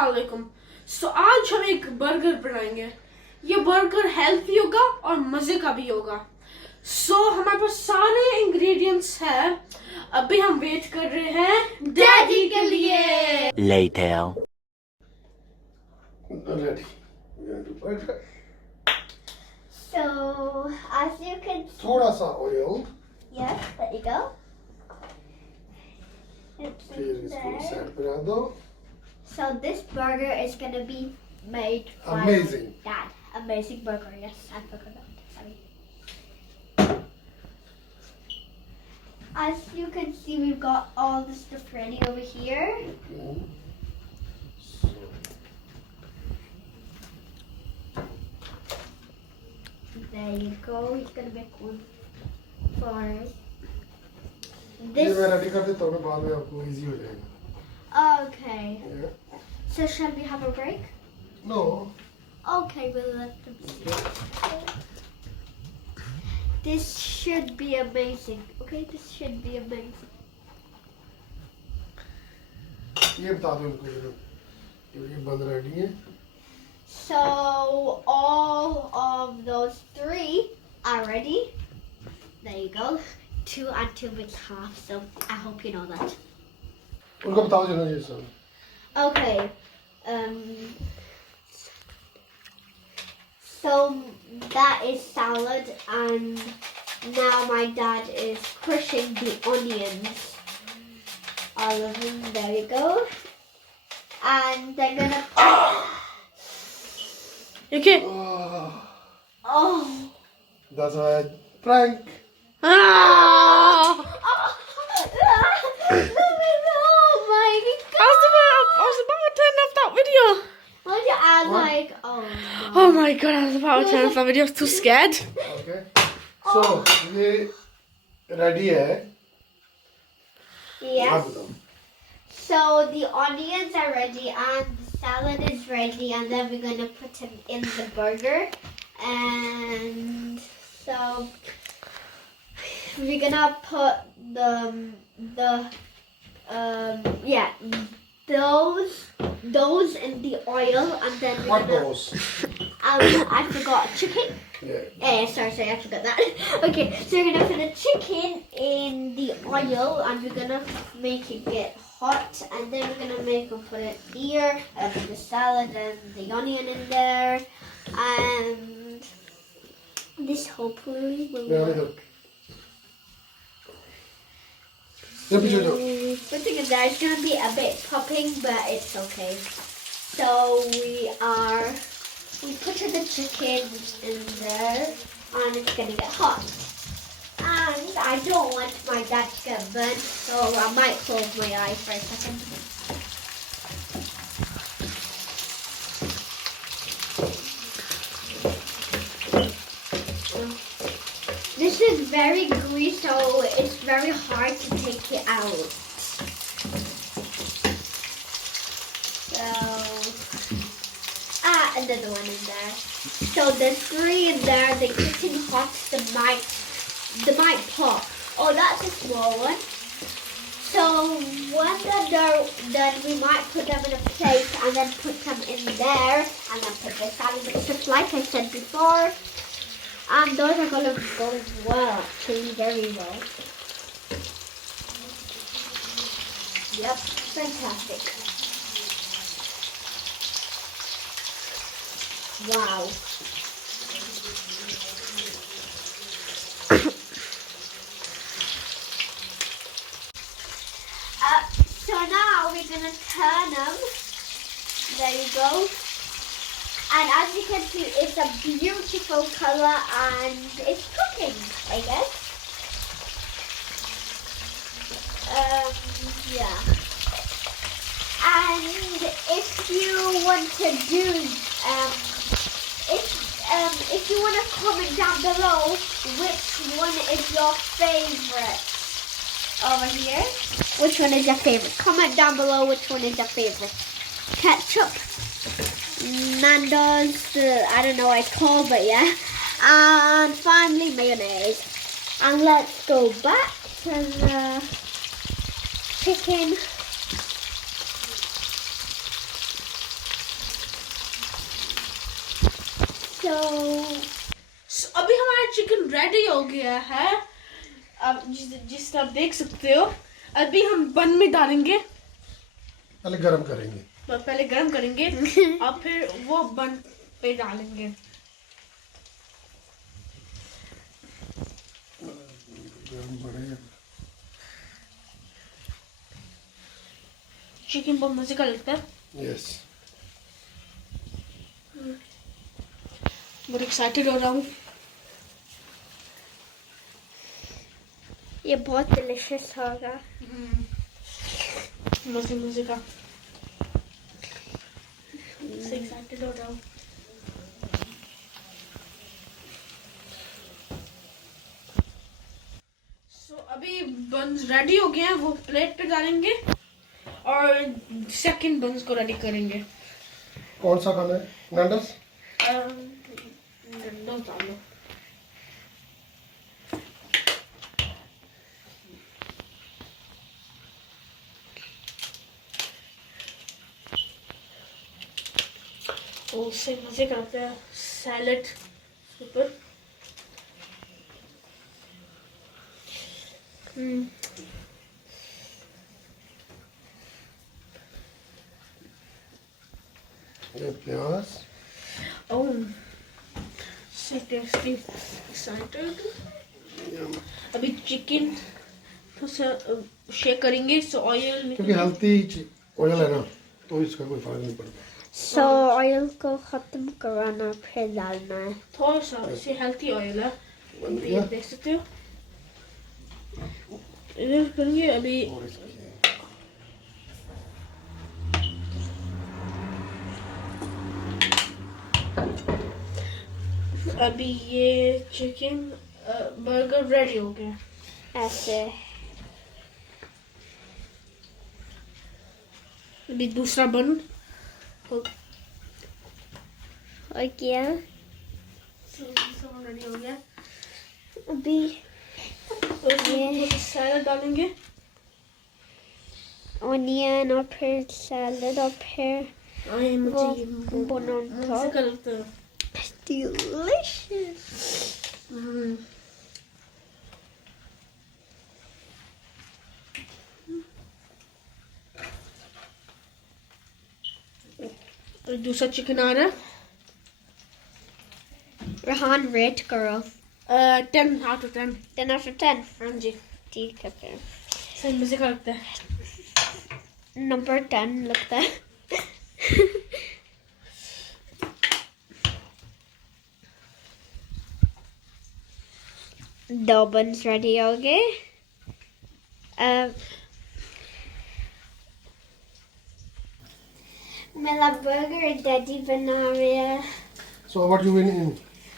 अस्सलामुअलैकुम। आज हम एक बर्गर बनाएंगे। ये बर्गर हेल्थी होगा और मजे का भी होगा। हमारे पास सारे इंग्रेडिएंट्स हैं। अभी हम वेट कर रहे हैं डैडी के लिए। Later. Ready. So, as you can see, थोड़ा सा oil. yes, there you go. It's फिर in इसको there. साइड पे रख दो. So this burger is gonna be made by Amazing. Dad. Amazing burger. Yes, I forgot that. Sorry. As you can see, we've got all the stuff ready over here. There you go. He's gonna make one for us. ये This. मैं ready कर देता हूँ ना, बाद में आपको easy हो जाएगा. Okay. Yeah. So shall we have a break? No. Okay, we'll let them see. This should be amazing. Okay, this should be amazing. ये बता दो इनको जरा. ये बंद रेडी है. So all of those three are ready. There you go. 2 and 2 makes half. So I hope you know that. उनको बताओ जरा ये सब. Okay. So that is salad, and now my dad is crushing the onions. All of them. There you go. And they're gonna. Okay. Oh. That's a prank. Ah! Oh my god! I was about to turn off that video. Look at I'm What? like, oh no. Oh my god, I was about to turn off that video. I was too scared. Okay. So ये ready है. Yes. आप बताओ. So the onions are ready and the salad is ready, and then we're gonna put them in the burger. And so we're gonna put those in the oil, and then we're What gonna, those? I forgot chicken. Yeah. Sorry, I forgot that. Okay, so we're gonna put the chicken in the oil, and we're gonna make it get hot, and then we're gonna put it here, and put the salad and the onion in there, and this hopefully will Yeah, work. look. ये पीछे जाओ. The thing is that it's gonna be a bit popping, but it's okay. So we put the chicken in there, and it's gonna get hot. And I don't want my dad to get burnt, so I might close my eye for a second. This is very gooey, so it's very hard to take it out. So, another one in there. So there's 3 in there. They're getting hot. They might pop. Oh, that's a small one. So when they're done, we might put them in a plate and then put them in there, and then put the salad and stuff like I said before. And those are going to go well, actually, very well. Yep, fantastic. Wow. So now we're going to turn them. There you go. And as you can see, it's a beautiful color and it's cooking, I guess. Yeah. And if you want to do, if you want to comment down below which one is your favorite over here. Which one is your favorite? Comment down below which one is your favorite. Ketchup, Nando's, I don't know what it's called, but yeah. And finally mayonnaise. And let's go back to the chicken. So अभी हमारा chicken ready हो गया है. अब जिस आप देख सकते हो. अभी हम बन में डालेंगे. पहले गरम करेंगे. पहले गरम करेंगे और फिर वो बन पे डालेंगे. गरम बढ़ेगा. चिकन बहुत मजे का लगता है. यस. बहुत एक्साइटेड हो रहा हूँ. ये बहुत डिलीशियस होगा. मजे का. एक्साइटेड हो रहा हूँ. अभी बंस रेडी हो गए हैं. वो प्लेट पे डालेंगे और सेकंड बंस को रेडी करेंगे. कौन सा खाना है? नंडस. नंडस डालो. उससे मजे करते हैं. सैलेड ऊपर. ये प्याज. Oh, so tasty. Excited. अभी चिकन थोड़ा सा शेक करेंगे. सो ऑयल क्योंकि हेल्थी ऑयल है ना, तो इसका कोई फर्क नहीं पड़ता. So ऑयल को खत्म कराना फिर डालना है. थोड़ा सा इससे हेल्थी ऑयल है. ये देख सकते हो. इधर करेंगे अभी. अभी ये चिकन बर्गर रेडी हो गया. ऐसे. अभी दूसरा बन और क्या? रेडी हो गया. अभी ये सैलड डालेंगे. ऑनियन और फिर सैलड और फिर वो बनाना. का लगता है. Delicious. और दूसरा चिकन आ रहा है. रेहान रेट करो. 10 out of 10. 10 out of 10. हाँ जी. ठीक है फिर. सही मजे का लगता है. नंबर 10 लगता है. दो बन्स रेडी हो गए. मेरा बर्गर डैडी बना रहे हैं. So what you mean in?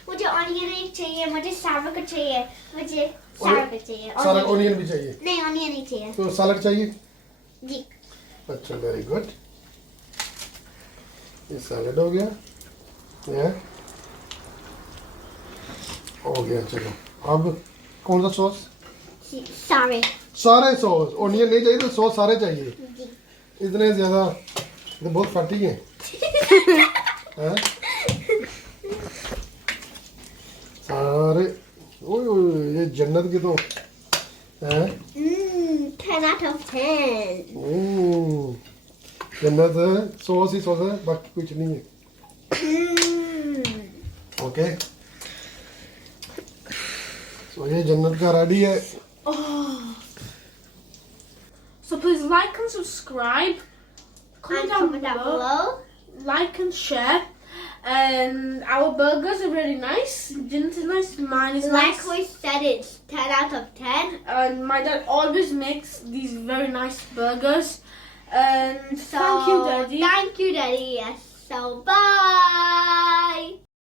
मुझे ऑनियन नहीं चाहिए. मुझे सावर को चाहिए. मुझे सावर को चाहिए. सारा ऑनियन भी चाहिए. नहीं ऑनियन नहीं चाहिए. तो सैलड चाहिए. जी. अच्छा, वेरी गुड. ये सैलड हो गया. ये हो गया. चलो अब कौन सा सॉस? सारे. सारे सॉस. ऑनियन नहीं चाहिए तो सॉस सारे चाहिए. जी. इतने ज्यादा तो बहुत फटी हैं. हैं? सारे. ओए ओए, ये जन्नत की तो हैं. 10 out of 10. जन्नत है. सॉस ही सॉस है, बाकी कुछ नहीं है. ओके. तो ये जन्नत का रेडी है. So please like and subscribe. Comment down below. Like and share. And our burgers are really nice. Dinner's is nice. Mine is Like nice. we said, it's 10 out of 10. And my dad always makes these very nice burgers. And So thank you, Daddy. Thank you, Daddy. Yes. So bye.